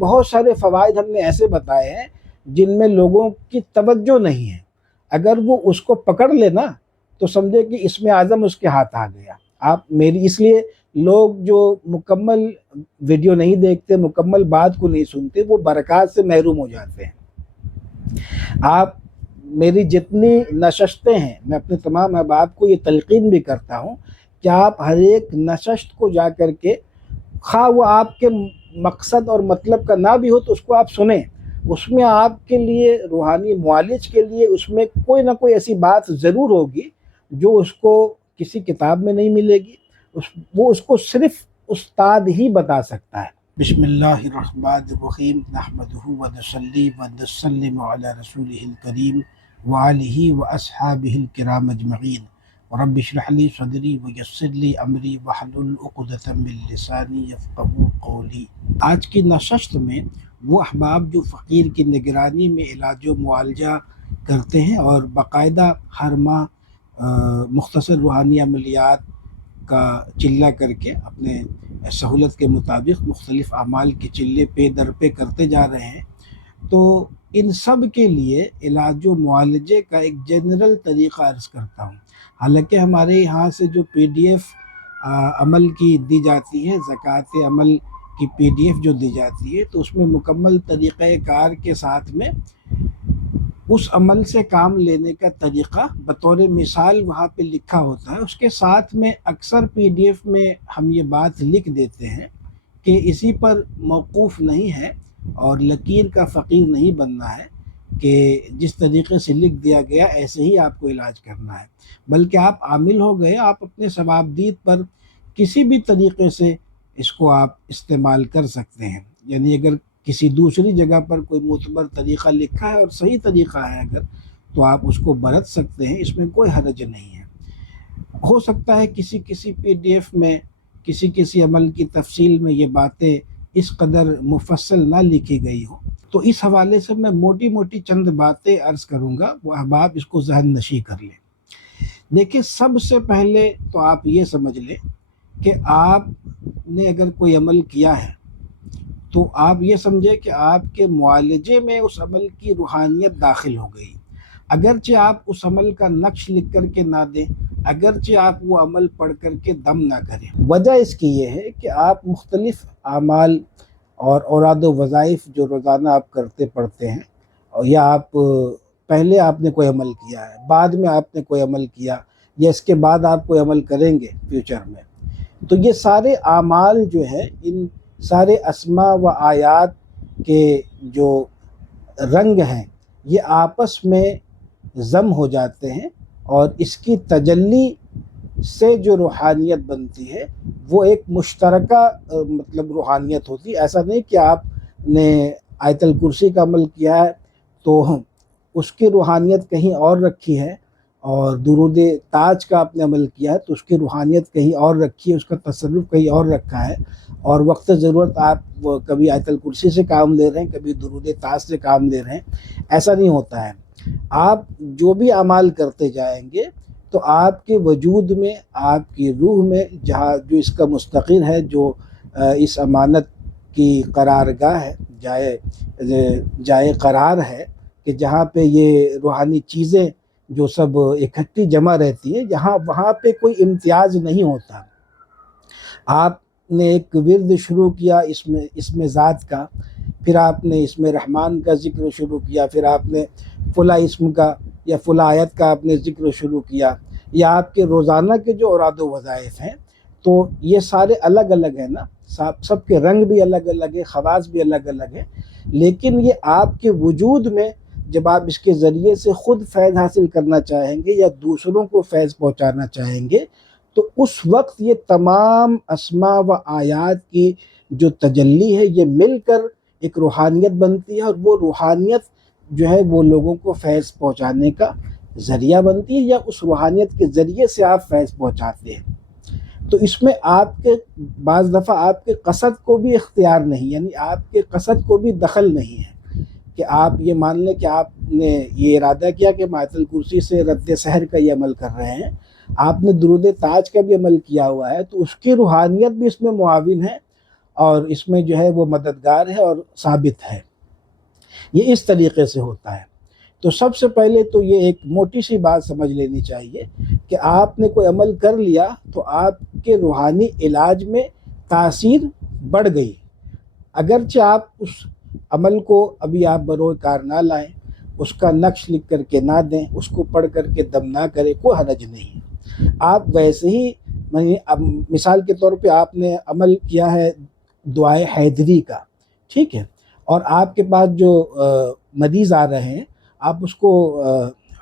بہت سارے فوائد ہم نے ایسے بتائے ہیں جن میں لوگوں کی توجہ نہیں ہے، اگر وہ اس کو پکڑ لے نا تو سمجھے کہ اس میں اعظم اس کے ہاتھ آ گیا۔ آپ میری اس لیے لوگ جو مکمل ویڈیو نہیں دیکھتے، مکمل بات کو نہیں سنتے، وہ برکات سے محروم ہو جاتے ہیں۔ آپ میری جتنی نشستیں ہیں، میں اپنے تمام احباب کو یہ تلقین بھی کرتا ہوں کہ آپ ہر ایک نشست کو جا کر کے، خواہ وہ آپ کے مقصد اور مطلب کا نہ بھی ہو تو اس کو آپ سنیں، اس میں آپ کے لیے روحانی معالج کے لیے اس میں کوئی نہ کوئی ایسی بات ضرور ہوگی جو اس کو کسی کتاب میں نہیں ملے گی، وہ اس کو صرف استاد ہی بتا سکتا ہے۔ بسم اللہ الرحمن الرحیم، نحمدہ ونصلی ونسلم علی رسولہ الکریم وآلہ واصحابہ الکرام اجمعین۔ رب اشرح لی صدری ویسر لی امری واحلل عقدۃ من لسانی یفقہوا قولی۔ آج کی نشست میں وہ احباب جو فقیر کی نگرانی میں علاج و معالجہ کرتے ہیں اور باقاعدہ ہر ماہ مختصر روحانی عملیات کا چلہ کر کے اپنے سہولت کے مطابق مختلف اعمال کے چلے پے در پہ کرتے جا رہے ہیں، تو ان سب کے لیے علاج و معالجے کا ایک جنرل طریقہ عرض کرتا ہوں۔ حالانکہ ہمارے یہاں سے جو PDF عمل کی دی جاتی ہے، زکوٰۃ عمل کی PDF جو دی جاتی ہے، تو اس میں مکمل طریقہ کار کے ساتھ میں اس عمل سے کام لینے کا طریقہ بطور مثال وہاں پہ لکھا ہوتا ہے۔ اس کے ساتھ میں اکثر PDF میں ہم یہ بات لکھ دیتے ہیں کہ اسی پر موقوف نہیں ہے اور لکیر کا فقیر نہیں بننا ہے کہ جس طریقے سے لکھ دیا گیا ایسے ہی آپ کو علاج کرنا ہے، بلکہ آپ عامل ہو گئے، آپ اپنے ثوابدید پر کسی بھی طریقے سے اس کو آپ استعمال کر سکتے ہیں۔ یعنی اگر کسی دوسری جگہ پر کوئی معتبر طریقہ لکھا ہے اور صحیح طریقہ ہے اگر، تو آپ اس کو برت سکتے ہیں، اس میں کوئی حرج نہیں ہے۔ ہو سکتا ہے کسی PDF میں کسی عمل کی تفصیل میں یہ باتیں اس قدر مفصل نہ لکھی گئی ہوں، تو اس حوالے سے میں موٹی موٹی چند باتیں عرض کروں گا، وہ احباب اس کو ذہن نشی کر لیں۔ دیکھیں، سب سے پہلے تو آپ یہ سمجھ لیں کہ آپ نے اگر کوئی عمل کیا ہے تو آپ یہ سمجھیں کہ آپ کے معالجے میں اس عمل کی روحانیت داخل ہو گئی، اگرچہ آپ اس عمل کا نقش لکھ کر کے نہ دیں، اگرچہ آپ وہ عمل پڑھ کر کے دم نہ کریں۔ وجہ اس کی یہ ہے کہ آپ مختلف اعمال اور اوراد و وظائف جو روزانہ آپ کرتے پڑھتے ہیں، اور یا آپ پہلے آپ نے کوئی عمل کیا ہے، بعد میں آپ نے کوئی عمل کیا، یا اس کے بعد آپ کوئی عمل کریں گے فیوچر میں، تو یہ سارے اعمال جو ہے، ان سارے اسماء و آیات کے جو رنگ ہیں یہ آپس میں ضم ہو جاتے ہیں، اور اس کی تجلی سے جو روحانیت بنتی ہے وہ ایک مشترکہ مطلب روحانیت ہوتی ہے۔ ایسا نہیں کہ آپ نے آیت الکرسی کا عمل کیا ہے تو اس کی روحانیت کہیں اور رکھی ہے، اور درود تاج کا آپ نے عمل کیا ہے تو اس کی روحانیت کہیں اور رکھی ہے، اس کا تصرف کہیں اور رکھا ہے، اور وقت ضرورت آپ کبھی آیت الکرسی سے کام لے رہے ہیں، کبھی درود تاج سے کام لے رہے ہیں، ایسا نہیں ہوتا ہے۔ آپ جو بھی اعمال کرتے جائیں گے تو آپ کے وجود میں، آپ کی روح میں جہاں جو اس کا مستقر ہے، جو اس امانت کی قرارگاہ ہے، جائے قرار ہے، کہ جہاں پہ یہ روحانی چیزیں جو سب اکٹھی جمع رہتی ہیں، وہاں پہ کوئی امتیاز نہیں ہوتا۔ آپ نے ایک ورد شروع کیا اس میں ذات کا، پھر آپ نے اس میں رحمان کا ذکر شروع کیا، پھر آپ نے فلاں اسم کا یا فلاں آیت کا آپ نے ذکر شروع کیا، یا آپ کے روزانہ کے جو اوراد و وظائف ہیں، تو یہ سارے الگ الگ ہیں نا، سب کے رنگ بھی الگ الگ ہیں، خواص بھی الگ الگ ہیں، لیکن یہ آپ کے وجود میں جب آپ اس کے ذریعے سے خود فیض حاصل کرنا چاہیں گے یا دوسروں کو فیض پہنچانا چاہیں گے، تو اس وقت یہ تمام اسماء و آیات کی جو تجلی ہے یہ مل کر ایک روحانیت بنتی ہے، اور وہ روحانیت جو ہے وہ لوگوں کو فیض پہنچانے کا ذریعہ بنتی ہے، یا اس روحانیت کے ذریعے سے آپ فیض پہنچاتے ہیں۔ تو اس میں آپ کے بعض دفعہ آپ کے قصد کو بھی اختیار نہیں، یعنی آپ کے قصد کو بھی دخل نہیں ہے کہ آپ یہ مان لیں کہ آپ نے یہ ارادہ کیا کہ آیت الکرسی سے رد سحر کا یہ عمل کر رہے ہیں، آپ نے درود تاج کا بھی عمل کیا ہوا ہے، تو اس کی روحانیت بھی اس میں معاون ہے، اور اس میں جو ہے وہ مددگار ہے اور ثابت ہے۔ یہ اس طریقے سے ہوتا ہے۔ تو سب سے پہلے تو یہ ایک موٹی سی بات سمجھ لینی چاہیے کہ آپ نے کوئی عمل کر لیا تو آپ کے روحانی علاج میں تاثیر بڑھ گئی، اگرچہ آپ اس عمل کو ابھی آپ بروئے کار نہ لائیں، اس کا نقش لکھ کر کے نہ دیں، اس کو پڑھ کر کے دم نہ کریں، کوئی حرج نہیں ہے۔ آپ ویسے ہی مثال کے طور پہ آپ نے عمل کیا ہے دعائے حیدری کا، ٹھیک ہے، اور آپ کے پاس جو مریض آ رہے ہیں آپ اس کو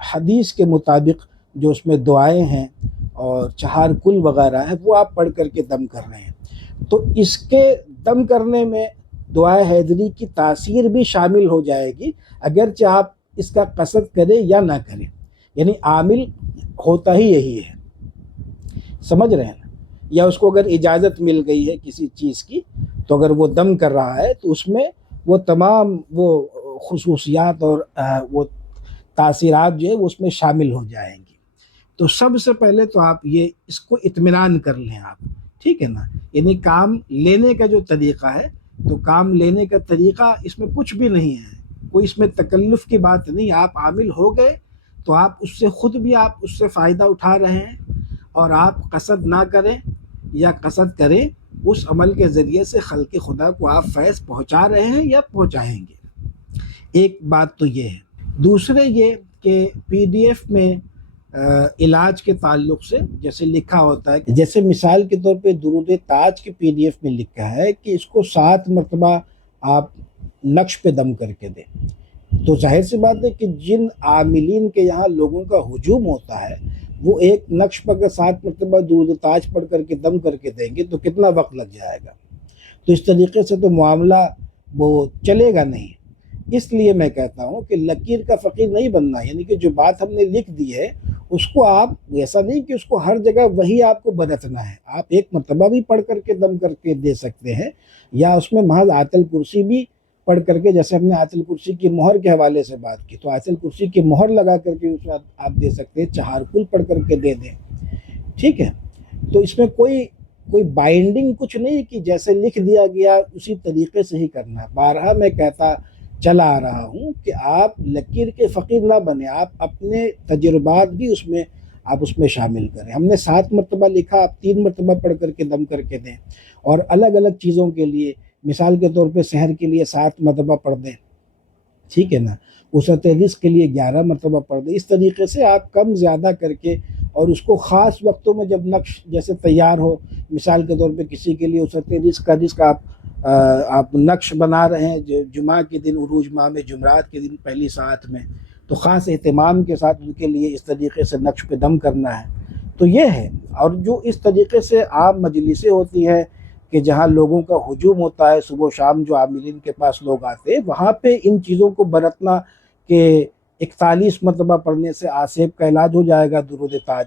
حدیث کے مطابق جو اس میں دعائیں ہیں اور چہار کل وغیرہ ہے وہ آپ پڑھ کر کے دم کر رہے ہیں، تو اس کے دم کرنے میں دعائے حیدری کی تاثیر بھی شامل ہو جائے گی، اگرچہ آپ اس کا قصد کریں یا نہ کریں، یعنی عامل ہوتا ہی یہی ہے، سمجھ رہے ہیں نا؟ یا اس کو اگر اجازت مل گئی ہے کسی چیز کی تو اگر وہ دم کر رہا ہے تو اس میں وہ تمام وہ خصوصیات اور وہ تاثیرات جو ہے وہ اس میں شامل ہو جائیں گی۔ تو سب سے پہلے تو آپ یہ اس کو اطمینان کر لیں آپ، ٹھیک ہے نا؟ یعنی کام لینے کا جو طریقہ ہے، تو کام لینے کا طریقہ اس میں کچھ بھی نہیں ہے، کوئی اس میں تکلف کی بات نہیں، آپ عامل ہو گئے تو آپ اس سے خود بھی آپ اس سے فائدہ اٹھا رہے ہیں، اور آپ قصد نہ کریں یا قصد کریں اس عمل کے ذریعے سے خلق خدا کو آپ فیض پہنچا رہے ہیں یا پہنچائیں گے۔ ایک بات تو یہ ہے۔ دوسرے یہ کہ پی ڈی ایف میں علاج کے تعلق سے جیسے لکھا ہوتا ہے، جیسے مثال کے طور پہ درود تاج کے پی ڈی ایف میں لکھا ہے کہ اس کو 7 مرتبہ آپ نقش پہ دم کر کے دیں، تو ظاہر سی بات ہے کہ جن عاملین کے یہاں لوگوں کا ہجوم ہوتا ہے وہ ایک نقش پر اگر 7 مرتبہ درود تاج پڑھ کر کے دم کر کے دیں گے تو کتنا وقت لگ جائے گا، تو اس طریقے سے تو معاملہ وہ چلے گا نہیں۔ اس لیے میں کہتا ہوں کہ لکیر کا فقیر نہیں بننا، یعنی کہ جو بات ہم نے لکھ دی ہے اس کو آپ ایسا نہیں کہ اس کو ہر جگہ وہی آپ کو برتنا ہے، آپ ایک مرتبہ بھی پڑھ کر کے دم کر کے دے سکتے ہیں، یا اس میں محض آیت الکرسی بھی پڑھ کر کے، جیسے ہم نے آیت الکرسی کی مہر کے حوالے سے بات کی تو آیت الکرسی کی مہر لگا کر کے اس میں آپ دے سکتے ہیں، چہار کل پڑھ کر کے دے دیں، ٹھیک ہے۔ تو اس میں کوئی بائنڈنگ کچھ نہیں کہ جیسے لکھ دیا گیا اسی طریقے سے ہی کرنا ہے۔ بارہا میں کہتا چلا آ رہا ہوں کہ آپ لکیر کے فقیر نہ بنیں، آپ اپنے تجربات بھی آپ اس میں شامل کریں۔ ہم نے 7 مرتبہ لکھا، آپ 3 مرتبہ پڑھ کر کے دم کر کے دیں، اور الگ الگ چیزوں کے لیے مثال کے طور پہ سحر کے لیے 7 مرتبہ پڑھ دیں، ٹھیک ہے نا، وسعت رزق کے لیے 11 مرتبہ پڑھ دیں، اس طریقے سے آپ کم زیادہ کر کے، اور اس کو خاص وقتوں میں جب نقش جیسے تیار ہو، مثال کے طور پہ کسی کے لیے وسعت رزق آپ نقش بنا رہے ہیں جمعہ کے دن، عروج ماہ میں جمعرات کے دن پہلی ساعت میں، تو خاص اہتمام کے ساتھ ان کے لیے اس طریقے سے نقش پہ دم کرنا ہے، تو یہ ہے۔ اور جو اس طریقے سے عام مجلسیں ہوتی ہیں کہ جہاں لوگوں کا ہجوم ہوتا ہے، صبح و شام جو عاملین کے پاس لوگ آتے ہیں، وہاں پہ ان چیزوں کو برتنا کہ 41 مرتبہ پڑھنے سے آسیب کا علاج ہو جائے گا درود تاج،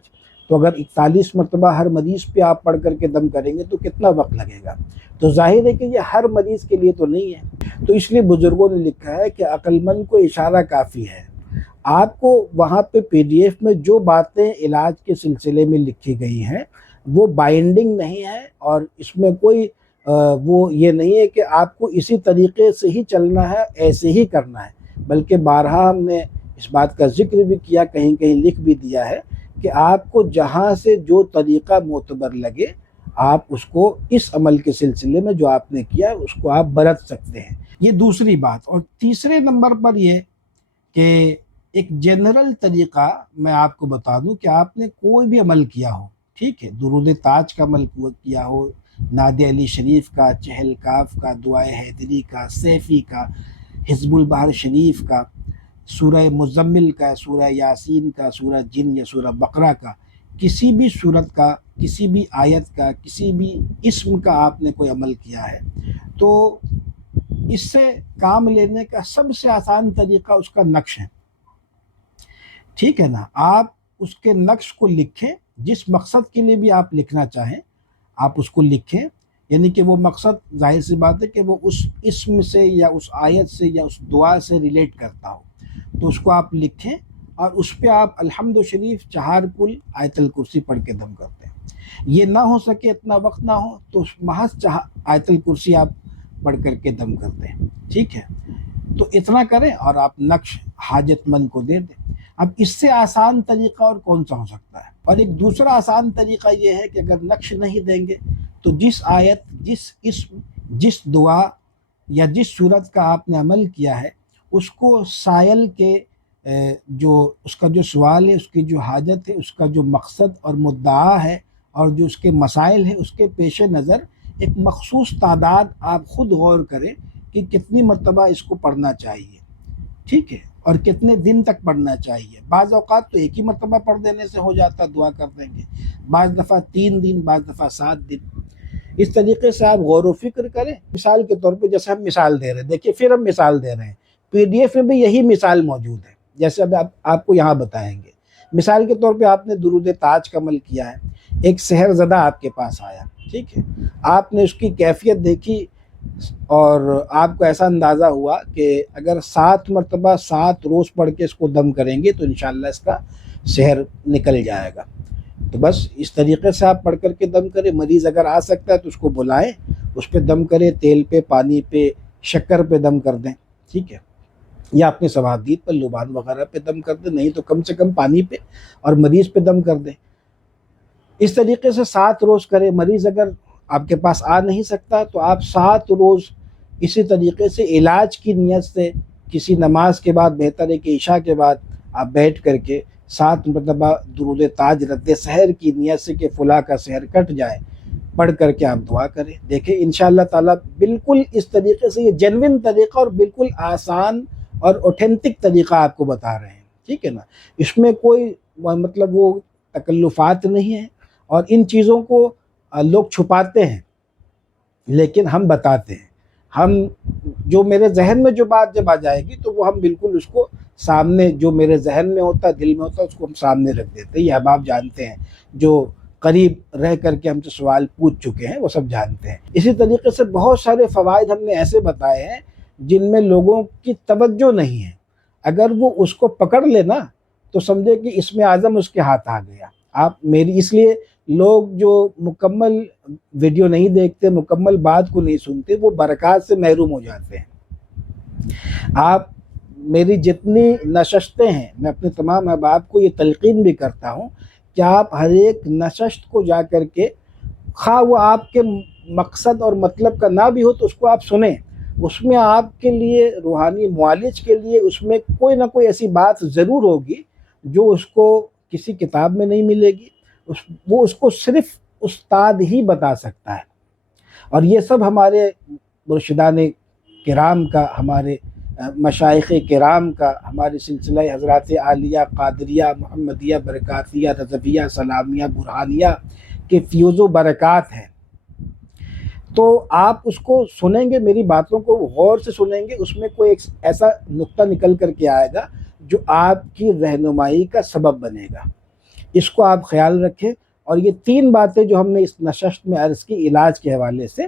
تو اگر 41 مرتبہ ہر مریض پہ آپ پڑھ کر کے دم کریں گے تو کتنا وقت لگے گا، تو ظاہر ہے کہ یہ ہر مریض کے لیے تو نہیں ہے۔ تو اس لیے بزرگوں نے لکھا ہے کہ عقل مند کو اشارہ کافی ہے، آپ کو وہاں پہ پی ڈی ایف میں جو باتیں علاج کے سلسلے میں لکھی گئی ہیں وہ بائنڈنگ نہیں ہے، اور اس میں کوئی وہ یہ نہیں ہے کہ آپ کو اسی طریقے سے ہی چلنا ہے، ایسے ہی کرنا ہے، بلکہ بارہا ہم نے اس بات کا ذکر بھی کیا، کہیں کہیں لکھ بھی دیا ہے کہ آپ کو جہاں سے جو طریقہ معتبر لگے آپ اس کو اس عمل کے سلسلے میں جو آپ نے کیا اس کو آپ برت سکتے ہیں، یہ دوسری بات۔ اور تیسرے نمبر پر یہ کہ ایک جنرل طریقہ میں آپ کو بتا دوں کہ آپ نے کوئی بھی عمل کیا ہو، ٹھیک ہے، درود تاج کا عمل کیا ہو، نعت علی شریف کا، چہل کاف کا، دعائے حیدری کا، سیفی کا، حزب البحر شریف کا، سورہ مزمل کا، سورہ یاسین کا، سورہ جن یا سورہ بقرہ کا، کسی بھی سورت کا، کسی بھی آیت کا، کسی بھی اسم کا آپ نے کوئی عمل کیا ہے، تو اس سے کام لینے کا سب سے آسان طریقہ اس کا نقش ہے، ٹھیک ہے نا۔ آپ اس کے نقش کو لکھیں، جس مقصد کے لیے بھی آپ لکھنا چاہیں آپ اس کو لکھیں، یعنی کہ وہ مقصد ظاہر سی بات ہے کہ وہ اس اسم سے یا اس آیت سے یا اس دعا سے ریلیٹ کرتا ہو، تو اس کو آپ لکھیں، اور اس پہ آپ الحمد شریف، چہار کل، آیت الکرسی پڑھ کے دم کرتے ہیں۔ یہ نہ ہو سکے، اتنا وقت نہ ہو، تو محض آیت الکرسی آپ پڑھ کر کے دم کر دیں، ٹھیک ہے؟ تو اتنا کریں اور آپ نقش حاجت مند کو دے دیں۔ اب اس سے آسان طریقہ اور کون سا ہو سکتا ہے؟ اور ایک دوسرا آسان طریقہ یہ ہے کہ اگر نقش نہیں دیں گے تو جس آیت، جس اسم، جس دعا یا جس صورت کا آپ نے عمل کیا ہے، اس کو سائل کے جو اس کا جو سوال ہے، اس کی جو حاجت ہے، اس کا جو مقصد اور مدعا ہے، اور جو اس کے مسائل ہیں، اس کے پیش نظر ایک مخصوص تعداد آپ خود غور کریں کہ کتنی مرتبہ اس کو پڑھنا چاہیے، ٹھیک ہے؟ اور کتنے دن تک پڑھنا چاہیے۔ بعض اوقات تو ایک ہی مرتبہ پڑھ دینے سے ہو جاتا، دعا کر دیں گے، بعض دفعہ 3 دن، بعض دفعہ 7 دن۔ اس طریقے سے آپ غور و فکر کریں۔ مثال کے طور پہ جیسے ہم مثال دے رہے ہیں، دیکھیے پھر ہم مثال دے رہے ہیں، PDF میں بھی یہی مثال موجود ہے جیسے اب آپ کو یہاں بتائیں گے۔ مثال کے طور پہ آپ نے درود تاج کا عمل کیا ہے، ایک سحر زدہ آپ کے پاس آیا، ٹھیک ہے؟ آپ نے اس کی کیفیت دیکھی اور آپ کو ایسا اندازہ ہوا کہ اگر 7 مرتبہ 7 روز پڑھ کے اس کو دم کریں گے تو انشاءاللہ اس کا سحر نکل جائے گا۔ تو بس اس طریقے سے آپ پڑھ کر کے دم کریں۔ مریض اگر آ سکتا ہے تو اس کو بلائیں، اس پہ دم کریں، تیل پہ، پانی پہ، شکر پہ دم کر دیں، ٹھیک ہے؟ یا اپنے ثوابدید پر، لبان وغیرہ پہ دم کر دیں، نہیں تو کم سے کم پانی پہ اور مریض پہ دم کر دیں۔ اس طریقے سے 7 روز کریں۔ مریض اگر آپ کے پاس آ نہیں سکتا تو آپ 7 روز اسی طریقے سے علاج کی نیت سے کسی نماز کے بعد، بہتر ہے کہ عشاء کے بعد، آپ بیٹھ کر کے 7 مرتبہ درود تاج رد سحر کی نیت سے کہ فلاں کا سحر کٹ جائے، پڑھ کر کے آپ دعا کریں۔ دیکھیں انشاءاللہ تعالیٰ بالکل اس طریقے سے، یہ جینوین طریقہ اور بالکل آسان اور اوتھینٹک طریقہ آپ کو بتا رہے ہیں، ٹھیک ہے نا؟ اس میں کوئی مطلب وہ تکلفات نہیں ہیں، اور ان چیزوں کو لوگ چھپاتے ہیں لیکن ہم بتاتے ہیں۔ ہم جو میرے ذہن میں جو بات جب آ جائے گی تو وہ ہم بالکل اس کو سامنے، جو میرے ذہن میں ہوتا ہے، دل میں ہوتا ہے، اس کو ہم سامنے رکھ دیتے ہیں۔ یہ احباب جانتے ہیں، جو قریب رہ کر کے ہم سے سوال پوچھ چکے ہیں، وہ سب جانتے ہیں۔ اسی طریقے سے بہت سارے فوائد ہم نے ایسے بتائے ہیں جن میں لوگوں کی توجہ نہیں ہے، اگر وہ اس کو پکڑ لے نا تو سمجھے کہ اسم اعظم اس کے ہاتھ آ گیا۔ آپ میری، اس لیے لوگ جو مکمل ویڈیو نہیں دیکھتے، مکمل بات کو نہیں سنتے، وہ برکات سے محروم ہو جاتے ہیں۔ آپ میری جتنی نشستیں ہیں، میں اپنے تمام احباب کو یہ تلقین بھی کرتا ہوں کہ آپ ہر ایک نشست کو جا کر کے، خواہ وہ آپ کے مقصد اور مطلب کا نہ بھی ہو تو اس کو آپ سنیں، اس میں آپ کے لیے روحانی معالج کے لیے اس میں کوئی نہ کوئی ایسی بات ضرور ہوگی جو اس کو کسی کتاب میں نہیں ملے گی، وہ اس کو صرف استاد ہی بتا سکتا ہے۔ اور یہ سب ہمارے مرشدان کرام کا، ہمارے مشائخ کرام کا، ہمارے سلسلہ حضرات عالیہ، قادریہ، محمدیہ، برکاتیہ، رضویہ، سلامیہ، برہانیہ کے فیوز و برکات ہیں۔ تو آپ اس کو سنیں گے، میری باتوں کو غور سے سنیں گے، اس میں کوئی ایک ایسا نقطہ نکل کر کے آئے گا جو آپ کی رہنمائی کا سبب بنے گا۔ اس کو آپ خیال رکھیں۔ اور یہ 3 باتیں جو ہم نے اس نشست میں عرض کی علاج کے حوالے سے،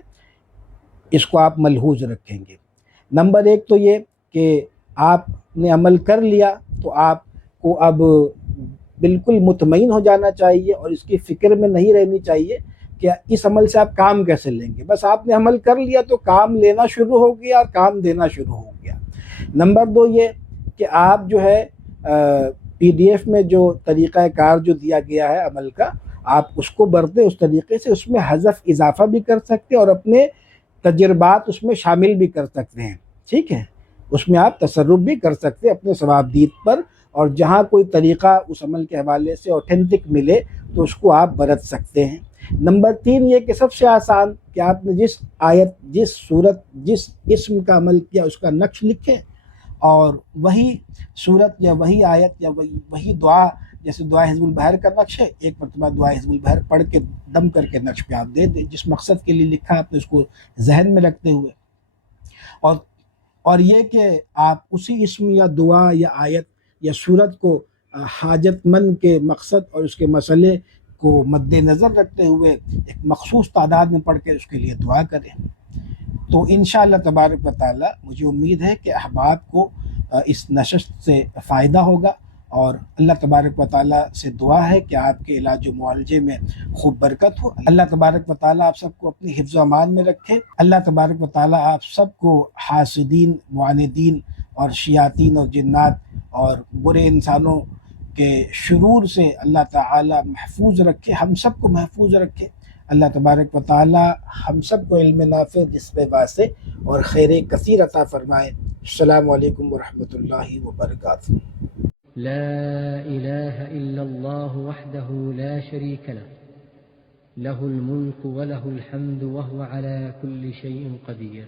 اس کو آپ ملحوظ رکھیں گے۔ نمبر 1 تو یہ کہ آپ نے عمل کر لیا تو آپ کو اب بالکل مطمئن ہو جانا چاہیے اور اس کی فکر میں نہیں رہنی چاہیے کہ اس عمل سے آپ کام کیسے لیں گے۔ بس آپ نے عمل کر لیا تو کام لینا شروع ہو گیا اور کام دینا شروع ہو گیا۔ نمبر 2 یہ کہ آپ جو ہے PDF میں جو طریقہ کار جو دیا گیا ہے عمل کا، آپ اس کو برتیں، اس طریقے سے اس میں حذف اضافہ بھی کر سکتے ہیں اور اپنے تجربات اس میں شامل بھی کر سکتے ہیں، ٹھیک ہے؟ اس میں آپ تصرف بھی کر سکتے ہیں اپنے ثوابدید پر، اور جہاں کوئی طریقہ اس عمل کے حوالے سے اوتھینٹک ملے تو اس کو آپ برت سکتے ہیں۔ نمبر 3 یہ کہ سب سے آسان کہ آپ نے جس آیت، جس صورت، جس اسم کا عمل کیا اس کا نقش لکھیں، اور وہی صورت یا وہی آیت یا وہی دعا، جیسے دعا حزب البحر کا نقش ہے، ایک مرتبہ دعا حزب البحر پڑھ کے دم کر کے نقش پہ آپ دے دیں، جس مقصد کے لیے لکھا آپ نے اس کو ذہن میں رکھتے ہوئے۔ اور یہ کہ آپ اسی اسم یا دعا یا آیت یا صورت کو حاجت مند کے مقصد اور اس کے مسئلے کو مد نظر رکھتے ہوئے ایک مخصوص تعداد میں پڑھ کے اس کے لیے دعا کریں۔ تو انشاءاللہ تبارک و تعالی مجھے امید ہے کہ احباب کو اس نشست سے فائدہ ہوگا اور اللہ تبارک و تعالیٰ سے دعا ہے کہ آپ کے علاج و معالجے میں خوب برکت ہو. اللہ تبارک و تعالیٰ آپ سب کو اپنی حفظ و امان میں رکھے. اللہ تبارک و تعالیٰ آپ سب کو حاسدین، معاندین اور شیاطین اور جنات اور برے انسانوں کے شرور سے اللہ تعالیٰ محفوظ رکھے، ہم سب کو محفوظ رکھے. اللہ تبارک و تعالیٰ ہم سب کو علم نافع، رزق واسع اور خیر کثیر عطا فرمائے. السلام علیکم ورحمۃ اللہ وبرکاتہ. لا إله إلا الله وحده لا شريك له له الملك وله الحمد وهو على كل شيء قدير.